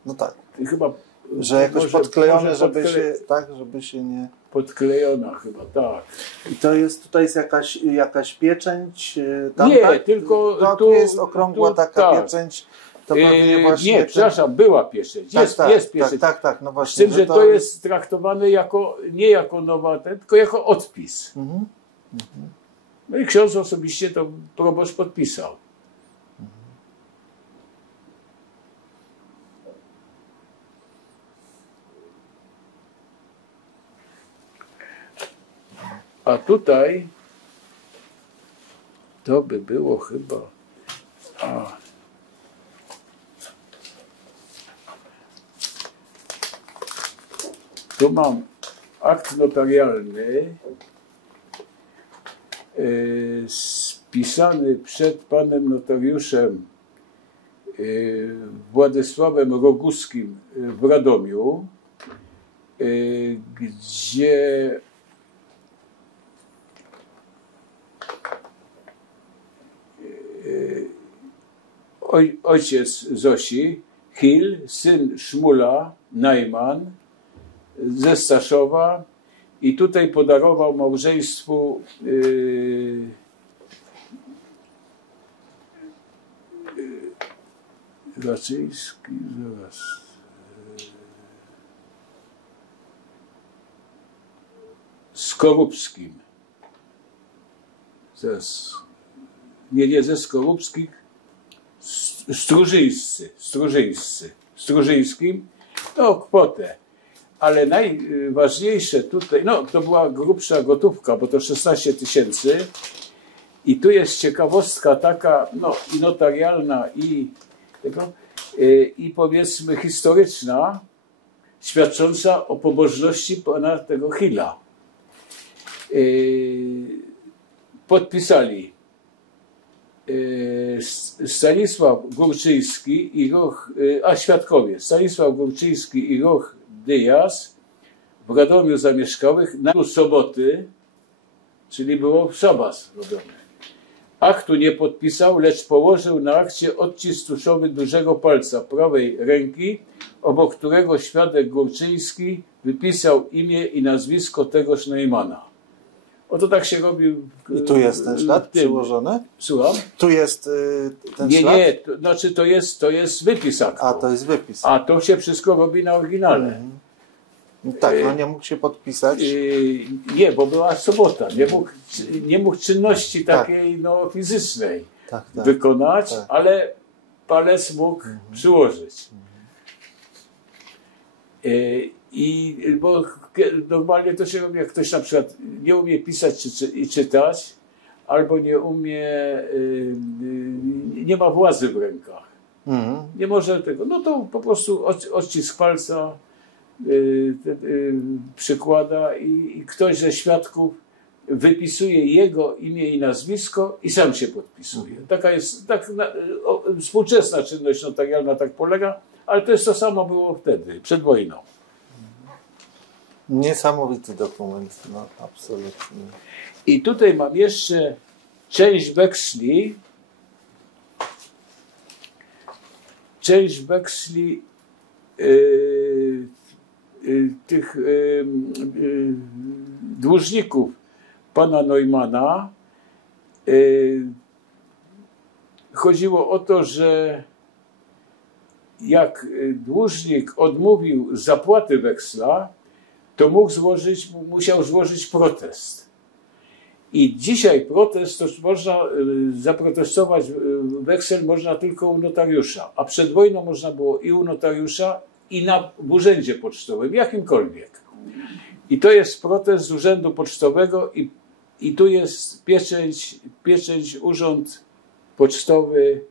no tak. Chyba, że jakoś podklejone, żeby się nie... Podklejona chyba, tak. I to jest, tutaj jest jakaś pieczęć? Tam, nie, tak? Tylko... No, tu jest okrągła taka tak. Pieczęć. To właśnie nie, przepraszam, była pieczęć. Jest pieczęć. Tak, no właśnie. Z tym, że to jest traktowane nie jako nowatek, tylko jako odpis. No i ksiądz osobiście to proboszcz podpisał. A tutaj to by było chyba... Tu mam akt notarialny spisany przed panem notariuszem Władysławem Roguskim w Radomiu, gdzie ojciec Zosi, Hil, syn Szmula, Najman ze Staszowa i tutaj podarował małżeństwu Raczyński, zaraz. Skorupskim. Nie ze Skorupskich, Strużyńskim, no kwotę. Ale najważniejsze tutaj, no to była grubsza gotówka, bo to 16 000. I tu jest ciekawostka taka, no i notarialna, i powiedzmy historyczna, świadcząca o pobożności pana tego Hila. Podpisali Stanisław Górczyński i Roch, świadkowie Stanisław Górczyński i Roch Dyjas w Radomiu zamieszkałych na soboty, czyli było szabas robione. Aktu nie podpisał, lecz położył na akcie odcisk tuszowy dużego palca prawej ręki, obok którego świadek Górczyński wypisał imię i nazwisko tegoż Najmana. Oto tak się robi. I tu jest ten ślad przyłożony? Słucham? Tu jest ten ślad? Nie, to znaczy to jest wypis aktu. A, to jest wypis. A to się wszystko robi na oryginale. No tak, no nie mógł się podpisać. Nie, bo była sobota. Nie mógł czynności takiej no, fizycznej wykonać, ale palec mógł przyłożyć. Bo normalnie to się robi, jak ktoś na przykład nie umie pisać i czytać, albo nie umie, nie ma władzy w rękach. Nie może tego. No to po prostu odcisk palca przykłada i ktoś ze świadków wypisuje jego imię i nazwisko i sam się podpisuje. Taka jest współczesna czynność notarialna, tak polega, ale to jest to samo było wtedy, przed wojną. Niesamowity dokument, no absolutnie. I tutaj mam jeszcze część weksli. Tych dłużników pana Neumana. Chodziło o to, że jak dłużnik odmówił zapłaty weksla, to musiał złożyć protest. I dzisiaj protest, to można zaprotestować, weksel można tylko u notariusza, a przed wojną można było i u notariusza, i w urzędzie pocztowym, jakimkolwiek. I to jest protest z urzędu pocztowego i tu jest pieczęć urząd pocztowy.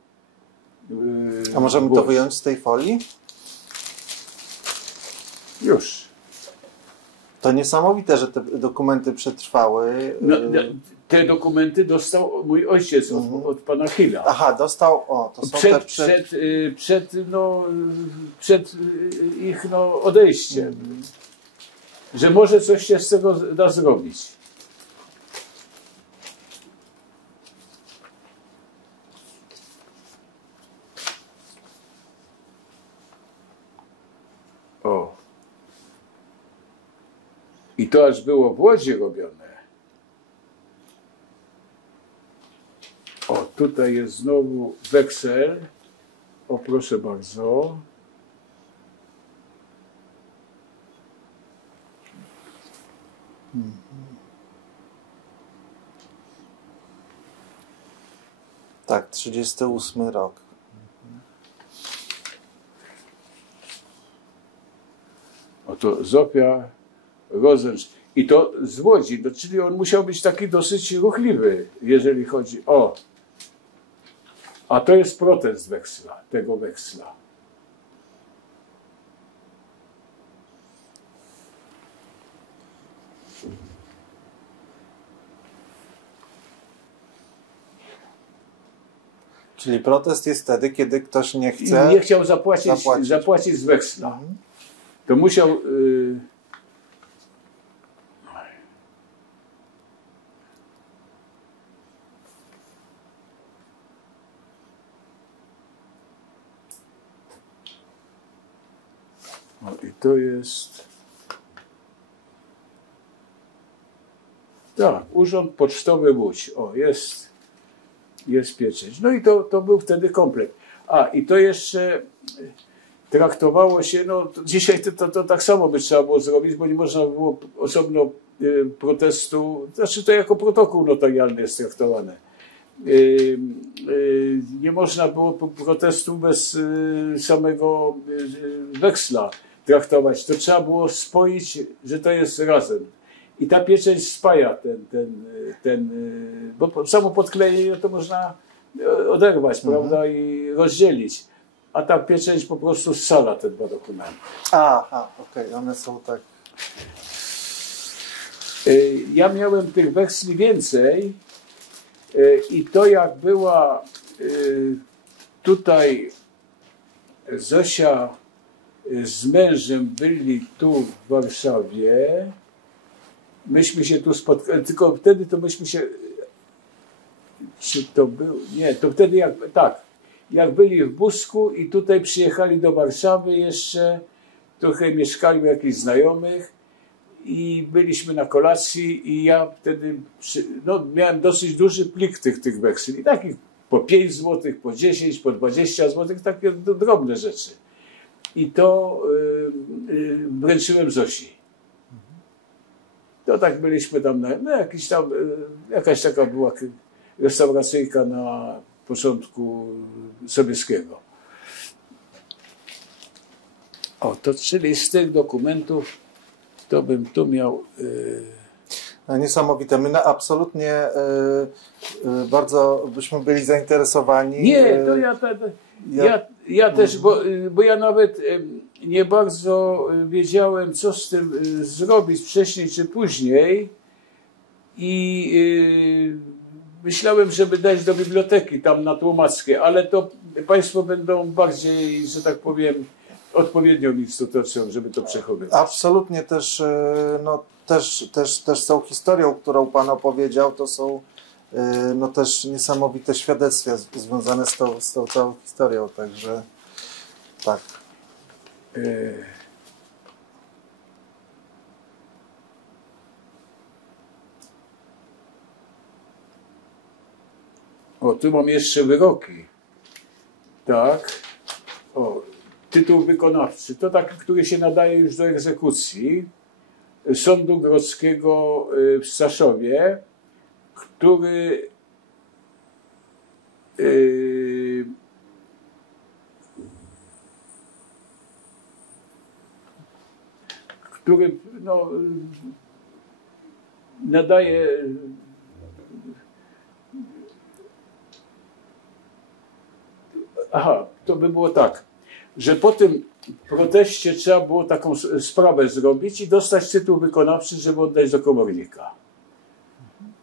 A możemy to wyjąć z tej folii? Już. To niesamowite, że te dokumenty przetrwały. No, te dokumenty dostał mój ojciec od pana Hila. Aha, dostał. To są przed ich odejściem. Że może coś się z tego da zrobić. O. I to aż było w Łodzi robione. O, tutaj jest znowu weksel. O, proszę bardzo. Tak, 38 rok. Oto Zofia Rozencz. I to z Łodzi, czyli on musiał być taki dosyć ruchliwy, jeżeli chodzi o. A to jest protest weksla, tego weksla. Czyli protest jest wtedy, kiedy ktoś nie chce. Nie chciał zapłacić z weksla. To musiał. O, i to jest... Tak, Urząd Pocztowy Łódź. O, jest pieczęć. No i to był wtedy komplet. A, i to jeszcze traktowało się, no dzisiaj to tak samo by trzeba było zrobić, bo nie można było osobno protestu, znaczy to jako protokół notarialny jest traktowane. Nie można było protestu bez samego weksla traktować. To trzeba było spoić, że to jest razem. I ta pieczęć spaja bo samo podklejenie to można oderwać, prawda, i rozdzielić. A ta pieczęć po prostu scala te dwa dokumenty. Aha, okej, one są tak. Ja miałem tych weksli więcej i to jak była tutaj Zosia z mężem byli tu w Warszawie, myśmy się tu spotkali, tylko wtedy to myśmy się, czy to był, nie, to wtedy jak byli w Busku i tutaj przyjechali do Warszawy jeszcze, trochę mieszkali u jakichś znajomych i byliśmy na kolacji i ja wtedy miałem dosyć duży plik tych weksli, takich po 5 zł, po 10, po 20 zł, takie drobne rzeczy. I to wręczyłem Zosi. To tak byliśmy tam, jakaś taka była restauracyjka na początku Sobieskiego. O, to czyli z tych dokumentów to bym tu miał... Niesamowite. My absolutnie bardzo byśmy byli zainteresowani. Nie, to ja też, bo ja nawet nie bardzo wiedziałem, co z tym zrobić wcześniej czy później i myślałem, żeby dać do biblioteki tam na Tłomackie, ale to Państwo będą bardziej, że tak powiem, odpowiednią instytucją, żeby to przechowywać. Absolutnie też, też z tą historią, którą Pan opowiedział, to są też niesamowite świadectwa związane z tą całą historią, także tak. O, tu mam jeszcze wyroki. Tak. O, tytuł wykonawczy. To taki, który się nadaje już do egzekucji Sądu Grodzkiego w Staszowie, który nadaje to by było tak, że po tym proteście trzeba było taką sprawę zrobić i dostać tytuł wykonawczy, żeby oddać do komornika.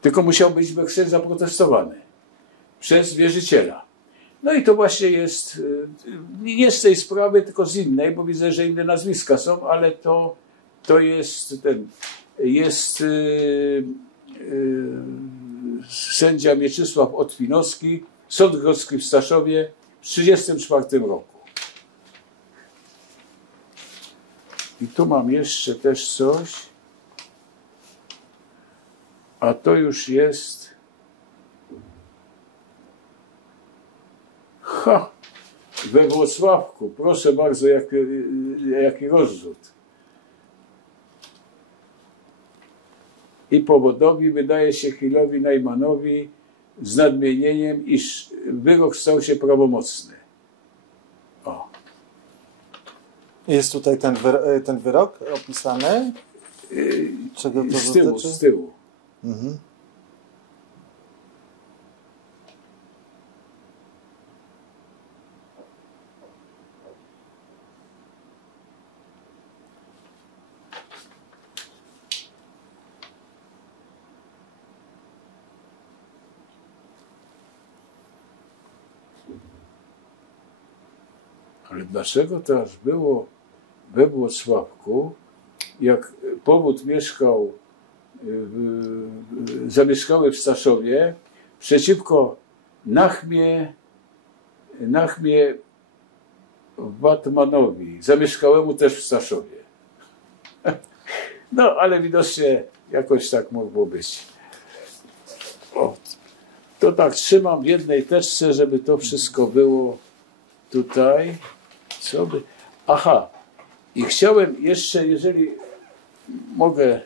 Tylko musiał być weksel zaprotestowany przez wierzyciela. No i to właśnie jest, nie z tej sprawy, tylko z innej, bo widzę, że inne nazwiska są, ale to jest sędzia Mieczysław Otwinowski, Sąd Grodzki w Staszowie w 1934 roku. I tu mam jeszcze też coś, a to już jest we Włocławku. Proszę bardzo, jaki rozrzut. I powodowi wydaje się Hilowi Najmanowi z nadmienieniem, iż wyrok stał się prawomocny. O. Jest tutaj ten wyrok opisany? Czego to dotyczy? Z tyłu. Mhm. Ale dlaczego to aż było we Włocławku, jak powód zamieszkały w Staszowie, przeciwko Nachmie Batmanowi, zamieszkałemu też w Staszowie. No, ale widocznie jakoś tak mogło być. O, to tak trzymam w jednej teczce, żeby to wszystko było tutaj. Co by... Aha, i chciałem jeszcze, jeżeli mogę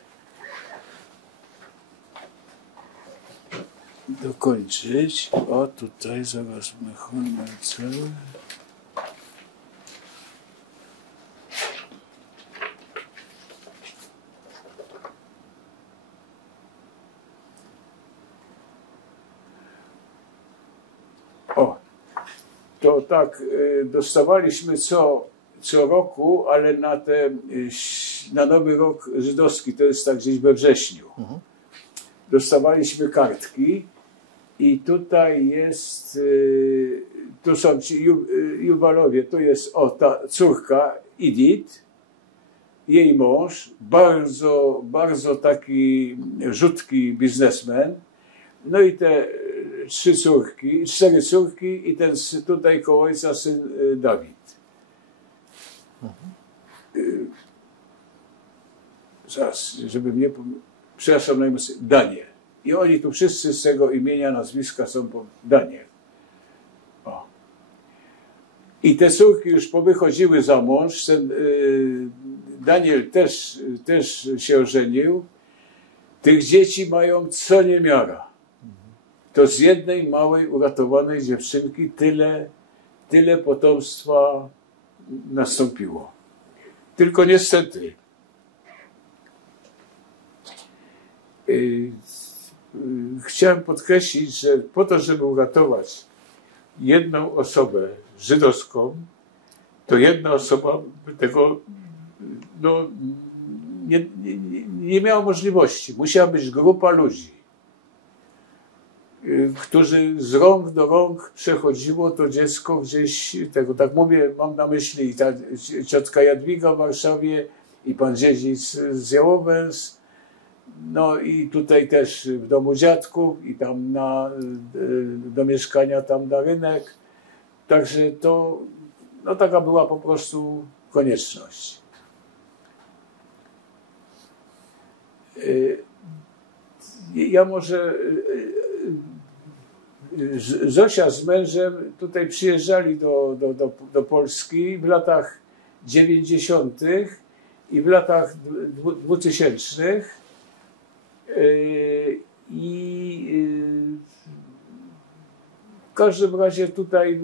dokończyć. O, tutaj zaraz mechaniczne cały. O, to tak, dostawaliśmy co roku, ale na Nowy Rok żydowski, to jest tak gdzieś we wrześniu. Dostawaliśmy kartki i tutaj jest, tu są ci Juwalowie, tu jest ta córka Edith, jej mąż, bardzo taki rzutki biznesmen, no i te cztery córki i ten tutaj koło ojca syn Dawid. Zaraz, żeby mnie... Przepraszam najmocniej, Daniel. I oni tu wszyscy z tego imienia, nazwiska są Daniel. O. I te córki już powychodziły za mąż. Daniel też się ożenił. Tych dzieci mają co niemiara. To z jednej małej, uratowanej dziewczynki tyle potomstwa nastąpiło. Tylko niestety chciałem podkreślić, że po to, żeby uratować jedną osobę żydowską, to jedna osoba tego nie miała możliwości. Musiała być grupa ludzi, którzy z rąk do rąk przechodziło to dziecko gdzieś, tak mówię, mam na myśli i ta ciotka Jadwiga w Warszawie, i pan dziedzic z Jałowęs, no i tutaj też w domu dziadków i tam do mieszkania tam na rynek. Także to taka była po prostu konieczność. Ja może Zosia z mężem tutaj przyjeżdżali do Polski w latach 90. i w latach 2000. I w każdym razie tutaj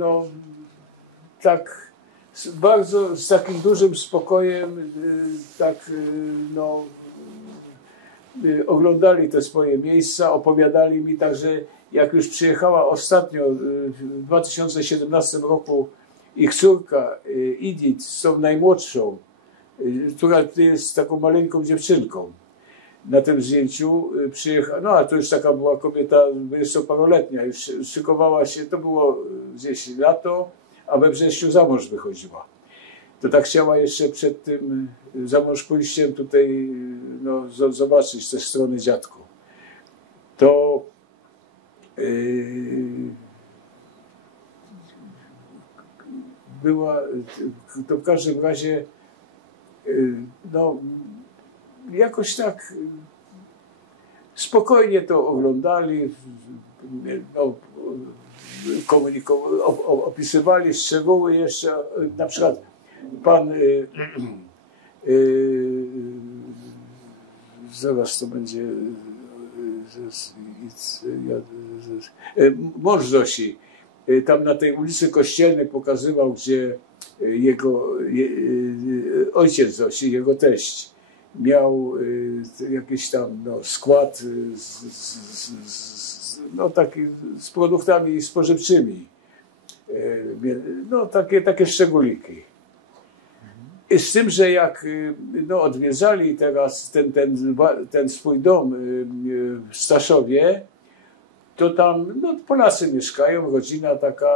tak bardzo z takim dużym spokojem oglądali te swoje miejsca, opowiadali mi, także jak już przyjechała ostatnio w 2017 roku ich córka Edith z tą najmłodszą, która jest taką maleńką dziewczynką, na tym zdjęciu przyjechała, no a to już taka była kobieta 20-paroletnia, już szykowała się, to było gdzieś lato, a we wrześniu za mąż wychodziła. To tak chciała jeszcze przed tym za mąż pójściem tutaj zobaczyć te strony dziadku. To to w każdym razie jakoś tak spokojnie to oglądali, opisywali szczegóły jeszcze, na przykład pan zaraz to będzie mąż Zosi tam na tej ulicy Kościelnej pokazywał, gdzie ojciec Zosi, jego teść, miał jakiś tam skład taki z produktami spożywczymi. Takie szczególiki. Z tym, że jak odwiedzali teraz ten swój dom w Staszowie, to tam Polacy mieszkają, rodzina taka,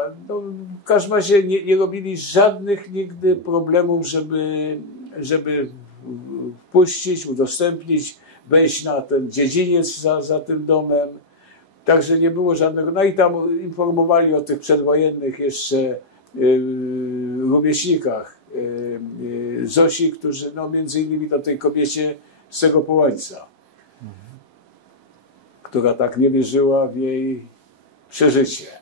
w każdym razie nie robili żadnych nigdy problemów, żeby wpuścić, udostępnić, wejść na ten dziedziniec za tym domem. Także nie było żadnego. No i tam informowali o tych przedwojennych jeszcze rówieśnikach Zosi, którzy no, między innymi do tej kobiecie z tego Połańca, która tak nie wierzyła w jej przeżycie.